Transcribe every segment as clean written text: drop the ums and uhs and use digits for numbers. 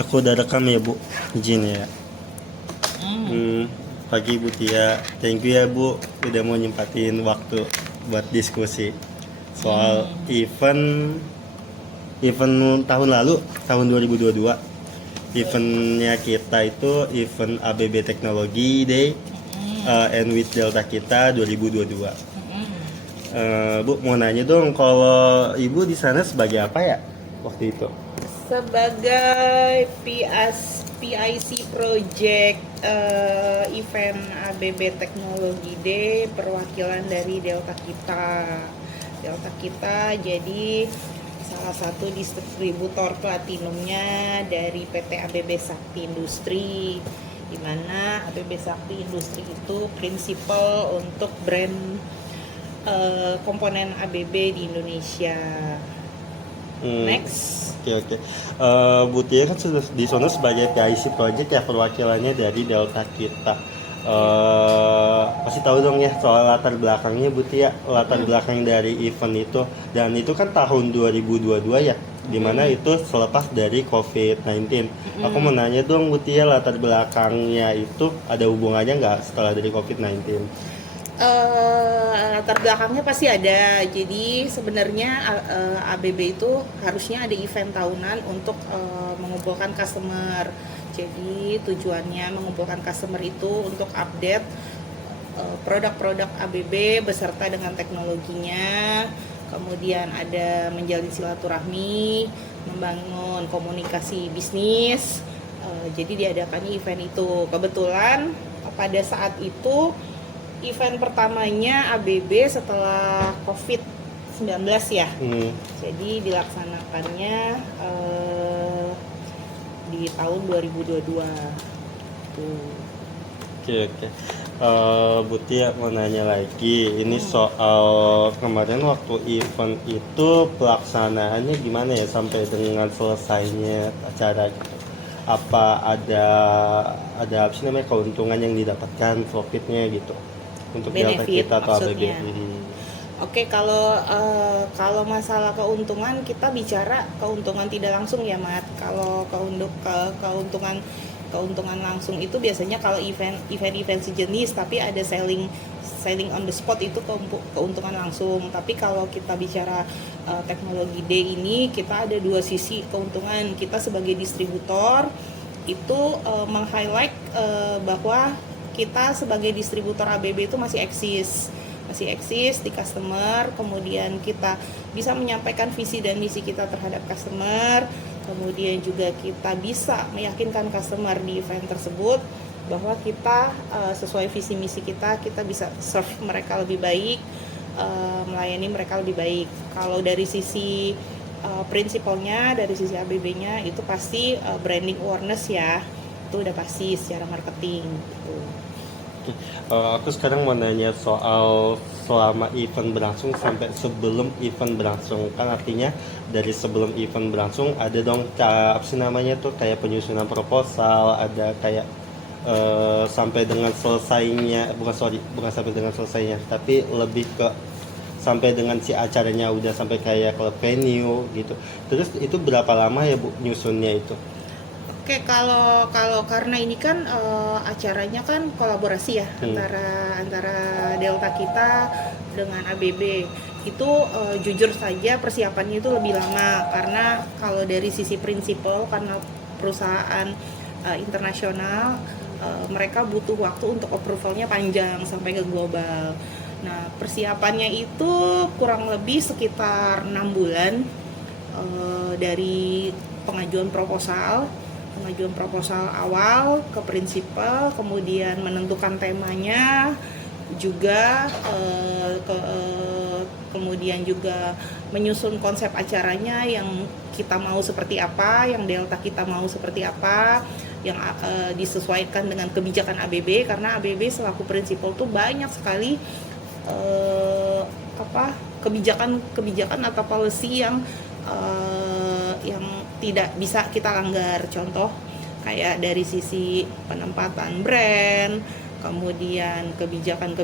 Aku udah rekam ya Bu, izin ya. Pagi Bu Tia, thank you ya Bu udah mau nyempatin waktu buat diskusi soal event tahun lalu, tahun 2022. Eventnya kita itu event ABB Teknologi Day and with Delta kita 2022. Bu mau nanya dong, kalau Ibu di sana sebagai apa ya waktu itu? Sebagai PIC Project event ABB Teknologi Day, perwakilan dari Delta Kita jadi salah satu distributor platinumnya dari PT ABB Sakti Industri, di mana ABB Sakti Industri itu prinsipal untuk brand komponen ABB di Indonesia. Next. Oke. Bu Tia kan sudah di sana sebagai PIC Project ya, perwakilannya dari Delta kita. Pasti tahu dong ya soal latar belakangnya Bu Tia, latar belakang dari event itu. Dan itu kan tahun 2022 ya, dimana itu selepas dari COVID-19. Aku mau nanya dong Bu Tia, latar belakangnya itu ada hubungannya nggak setelah dari COVID-19? Latar belakangnya pasti ada. Jadi sebenarnya ABB itu harusnya ada event tahunan untuk mengumpulkan customer. Jadi tujuannya mengumpulkan customer itu untuk update produk-produk ABB beserta dengan teknologinya. Kemudian ada menjalin silaturahmi, membangun komunikasi bisnis. Jadi diadakannya event itu. Kebetulan pada saat itu event pertamanya ABB setelah COVID-19 ya. Jadi dilaksanakannya di tahun 2022. Tuh. Oke. Bu Tia mau nanya lagi, ini soal kemarin waktu event itu pelaksanaannya gimana ya sampai dengan selesainya acara gitu? Apa ada apa sih namanya keuntungan yang didapatkan, profitnya gitu untuk Delta Benefit kita atau ABB? maksudnya. Oke, kalau masalah keuntungan kita bicara keuntungan tidak langsung ya, Mat. Kalau keuntungan langsung itu biasanya kalau event sejenis tapi ada selling on the spot, itu keuntungan langsung. Tapi kalau kita bicara teknologi day ini, kita ada dua sisi keuntungan. Kita sebagai distributor itu meng-highlight bahwa kita sebagai distributor ABB itu masih eksis di customer. Kemudian kita bisa menyampaikan visi dan misi kita terhadap customer. Kemudian juga kita bisa meyakinkan customer di event tersebut bahwa kita sesuai visi misi kita bisa serve mereka lebih baik, melayani mereka lebih baik. Kalau dari sisi prinsipalnya, dari sisi ABB-nya itu pasti branding awareness ya, itu udah pasti secara marketing gitu. Aku sekarang mau nanya soal selama event berlangsung sampai sebelum event berlangsung. Kan artinya dari sebelum event berlangsung ada dong apa sih namanya tuh, kayak penyusunan proposal, ada kayak sampai dengan selesainya, bukan sampai dengan selesainya, tapi lebih ke sampai dengan si acaranya udah sampai kayak ke venue gitu. Terus itu berapa lama ya Bu nyusunnya itu? Oke, kalau karena ini kan acaranya kan kolaborasi ya, antara Delta kita dengan ABB. Itu jujur saja persiapannya itu lebih lama, karena kalau dari sisi prinsipal, karena perusahaan internasional, mereka butuh waktu untuk approvalnya panjang sampai ke global. Nah, persiapannya itu kurang lebih sekitar 6 bulan, dari pengajuan proposal awal ke prinsipal, kemudian menentukan temanya juga, kemudian juga menyusun konsep acaranya yang kita mau seperti apa, yang Delta kita mau seperti apa, yang disesuaikan dengan kebijakan ABB, karena ABB selaku prinsipal tuh banyak sekali kebijakan atau policy yang tidak bisa kita langgar. Contoh kayak dari sisi penempatan brand, kemudian kebijakan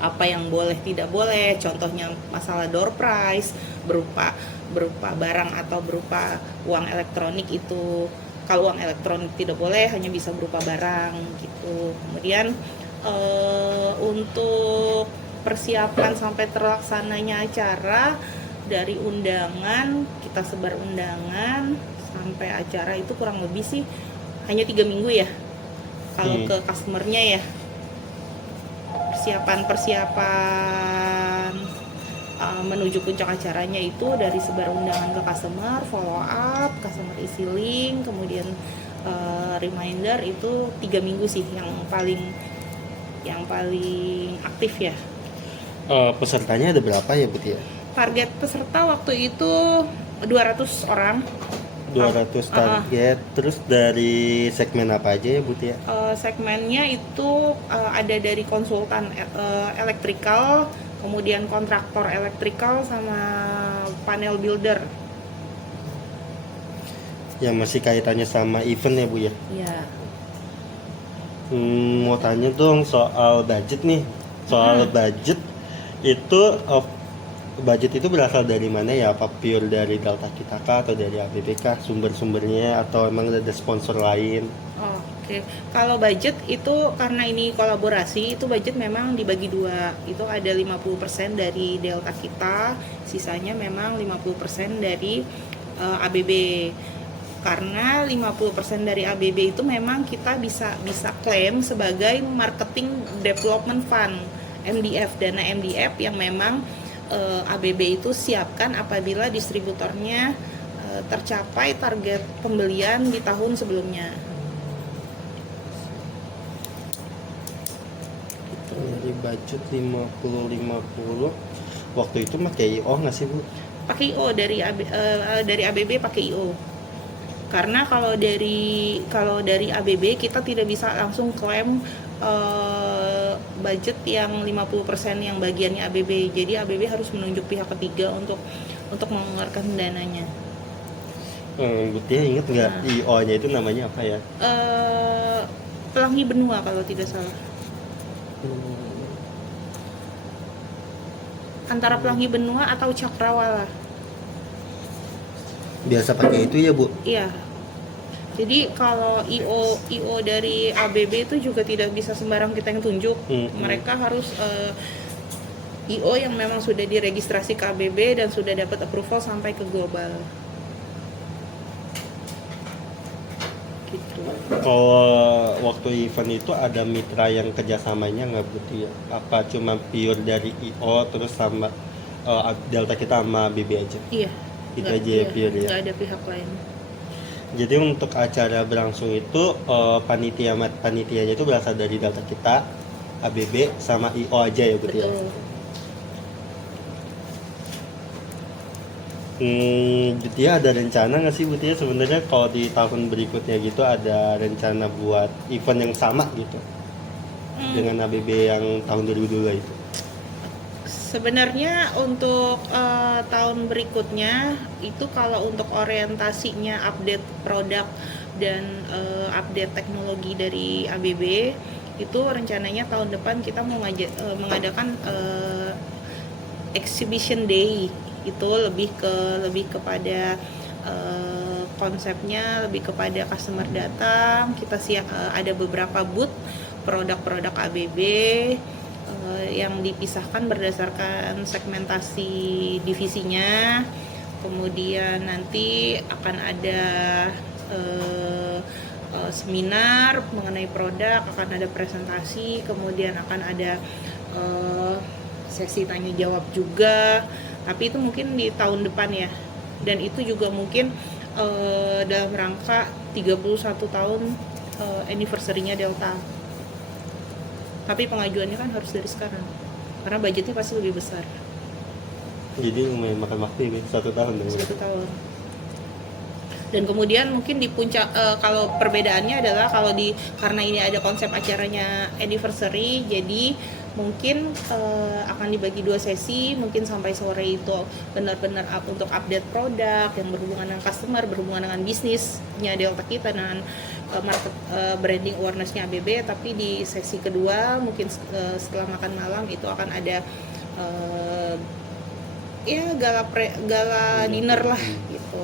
apa yang boleh tidak boleh. Contohnya masalah door prize berupa berupa barang atau berupa uang elektronik itu. Kalau uang elektronik tidak boleh, hanya bisa berupa barang gitu. Kemudian untuk persiapan sampai terlaksananya acara, dari undangan, kita sebar undangan sampai acara itu kurang lebih sih hanya 3 minggu ya kalau ke customernya ya. Persiapan menuju puncak acaranya itu dari sebar undangan ke customer, follow up, customer isi link, kemudian reminder, itu 3 minggu sih yang paling aktif ya. Pesertanya ada berapa ya Bu Tia? Target peserta waktu itu 200 orang. 200 target. Terus dari segmen apa aja ya Bu Tia? Segmennya itu ada dari konsultan elektrikal, kemudian kontraktor elektrikal, sama panel builder. Yang masih kaitannya sama event ya Bu ya? Iya. Mau tanya dong soal budget nih. Soal budget itu budget itu berasal dari mana ya? Apa pure dari Delta Kita kah atau dari ABB sumber-sumbernya, atau emang ada sponsor lain? Oke, kalau budget itu karena ini kolaborasi, itu budget memang dibagi dua. Itu ada 50% dari Delta Kita, sisanya memang 50% dari ABB. Karena 50% dari ABB itu memang kita bisa klaim sebagai Marketing Development Fund, MDF, dana MDF yang memang ABB itu siapkan apabila distributornya tercapai target pembelian di tahun sebelumnya. Dari budget 50-50, waktu itu pakai IO nggak sih Bu? Pakai IO dari ABB pakai IO. Karena kalau dari ABB kita tidak bisa langsung klaim budget yang 50% yang bagiannya ABB. Jadi ABB harus menunjuk pihak ketiga untuk mengeluarkan dananya. Bu Tia inget nggak IO-nya itu namanya apa ya? Pelangi Benua kalau tidak salah. Antara Pelangi Benua atau Cakrawala. Biasa pakai itu ya Bu? Iya. Jadi kalau IO dari ABB itu juga tidak bisa sembarang kita yang tunjuk. Mereka harus IO yang memang sudah diregistrasi ke ABB dan sudah dapat approval sampai ke global. Gitu. Kalau waktu event itu ada mitra yang kerjasamanya nggak Bu Tia? Apa cuma pure dari IO terus sama Delta Kita sama ABB aja? Iya. Itu aja ya pure ya? Nggak ada pihak lain. Jadi untuk acara berlangsung itu panitianya itu berasal dari Delta Kita, ABB sama IO aja ya Bu Tia? Betul. Bu Tia ada rencana nggak sih Bu Tia sebenarnya kalau di tahun berikutnya gitu ada rencana buat event yang sama gitu dengan ABB yang tahun 2022 itu? Sebenarnya untuk tahun berikutnya itu kalau untuk orientasinya update produk dan update teknologi dari ABB, itu rencananya tahun depan kita mau mengadakan exhibition day. Itu lebih kepada konsepnya lebih kepada customer datang, kita ada beberapa booth produk-produk ABB yang dipisahkan berdasarkan segmentasi divisinya. Kemudian nanti akan ada seminar mengenai produk, akan ada presentasi, kemudian akan ada sesi tanya jawab juga. Tapi itu mungkin di tahun depan ya. Dan itu juga mungkin dalam rangka 31 tahun anniversary-nya Delta. Tapi pengajuannya kan harus dari sekarang, karena budgetnya pasti lebih besar. Jadi lumayan makan waktu ya, 1 tahun dong. 1 tahun. Dan kemudian mungkin di puncak, kalau perbedaannya adalah karena ini ada konsep acaranya anniversary, jadi mungkin akan dibagi 2 sesi, mungkin sampai sore itu benar-benar untuk update produk yang berhubungan dengan customer, berhubungan dengan bisnisnya Delta Kita, dengan market branding awareness-nya ABB. Tapi di sesi kedua mungkin setelah makan malam itu akan ada ya gala dinner lah gitu.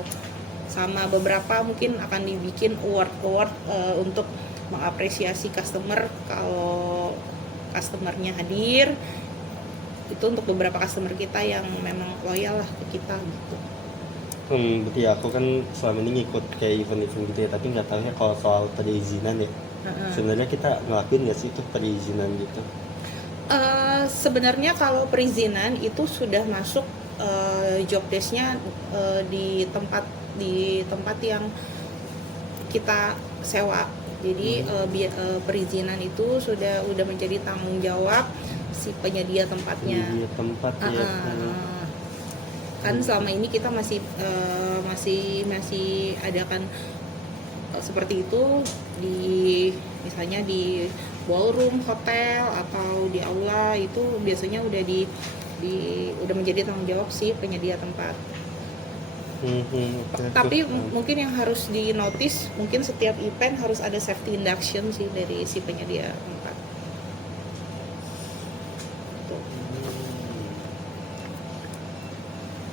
Sama beberapa mungkin akan dibikin award untuk mengapresiasi customer kalau customernya hadir. Itu untuk beberapa customer kita yang memang loyal lah ke kita gitu. Berarti ya aku kan selama ini ngikut kayak event-event gitu ya, tapi nggak tahu ya kalau soal perizinan ya. Sebenarnya kita ngelakuin nggak sih itu perizinan gitu? Sebenarnya kalau perizinan itu sudah masuk job desk-nya di tempat yang kita sewa. Jadi perizinan itu udah menjadi tanggung jawab si penyedia tempatnya. Di tempat ya. Kan selama ini kita masih adakan seperti itu misalnya di ballroom hotel atau di aula, itu biasanya udah menjadi tanggung jawab si penyedia tempat. Tapi mungkin yang harus di notice, mungkin setiap event harus ada safety induction sih dari si penyedia tempat.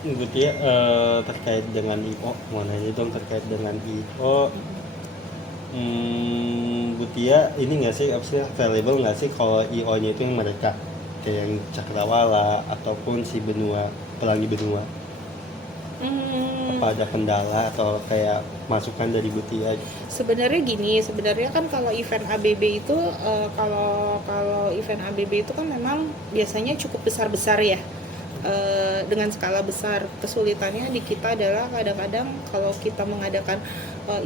Berarti ya terkait dengan IO, mau nanya dong terkait dengan IO. Butia ini nggak sih, opsinya available nggak sih kalau IO-nya itu yang mereka kayak yang Cakrawala ataupun si Pelangi Benua? Apa ada kendala atau kayak masukan dari Butia? Sebenarnya kan kalau event ABB itu kalau event ABB itu kan memang biasanya cukup besar ya. Dengan skala besar. Kesulitannya di kita adalah kadang-kadang kalau kita mengadakan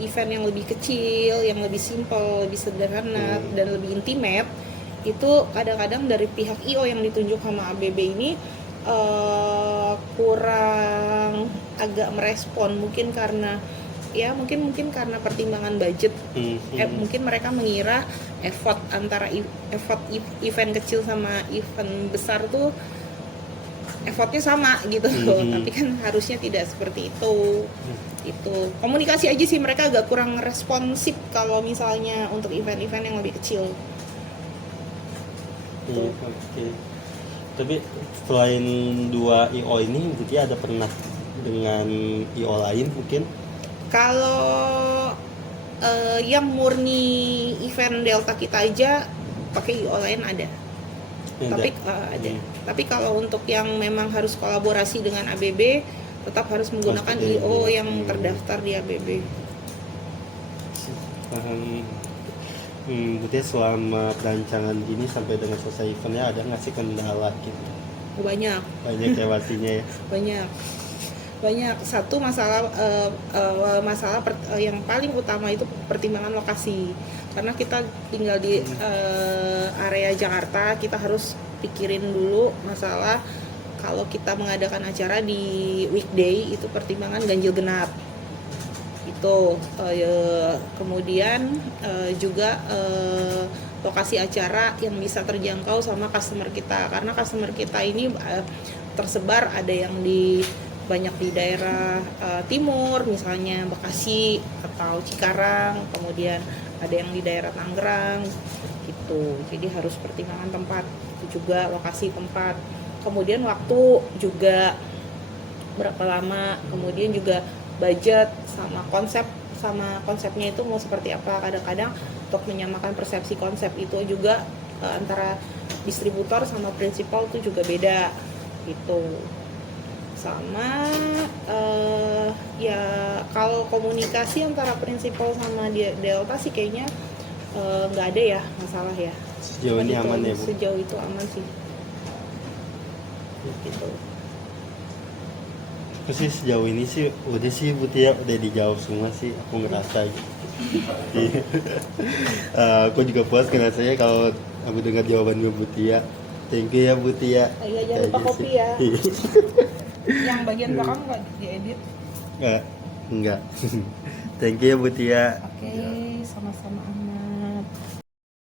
event yang lebih kecil, yang lebih simple, lebih sederhana dan lebih intimate, itu kadang-kadang dari pihak IO yang ditunjuk sama ABB ini kurang agak merespon, mungkin karena karena pertimbangan budget. Mungkin mereka mengira effort event kecil sama event besar tuh effortnya sama gitu. Tapi kan harusnya tidak seperti itu. Itu komunikasi aja sih, mereka agak kurang responsif kalau misalnya untuk event-event yang lebih kecil. Oke. Tapi selain dua IO ini, berarti ada pernah dengan IO lain mungkin? Kalau yang murni event Delta kita aja pakai IO lain ada. Tapi kalau untuk yang memang harus kolaborasi dengan ABB, tetap harus menggunakan IO yang terdaftar di ABB. Berarti selama perancangan ini sampai dengan selesai eventnya ada nggak sih kendala gitu? Banyak Lewatinya ya? Banyak. Satu masalah yang paling utama itu pertimbangan lokasi. Karena kita tinggal di area Jakarta, kita harus pikirin dulu masalah kalau kita mengadakan acara di weekday itu pertimbangan ganjil genap. Itu kemudian juga lokasi acara yang bisa terjangkau sama customer kita, karena customer kita ini tersebar, ada yang banyak di daerah timur, misalnya Bekasi atau Cikarang, kemudian ada yang di daerah Tangerang gitu. Jadi harus pertimbangan tempat, itu juga lokasi tempat, kemudian waktu juga berapa lama, kemudian juga budget sama konsepnya itu mau seperti apa. Kadang-kadang untuk menyamakan persepsi konsep itu juga antara distributor sama prinsipal itu juga beda gitu. Sama ya kalau komunikasi antara prinsipal sama Delta sih kayaknya nggak ada ya masalah ya. Sejauh ini aman ya Bu? Sejauh itu aman sih gitu. Aku sih sejauh ini sih udah sih Butia udah dijawab semua sih, aku ngerasa gitu. Aku juga puas ngerasanya kalau aku dengar jawaban Butia. Thank you ya Butia. Iya, jangan lupa kopi ya. Yang bagian belakang nggak diedit? Enggak. Thank you ya Butia. Oke, sama-sama Ahmad.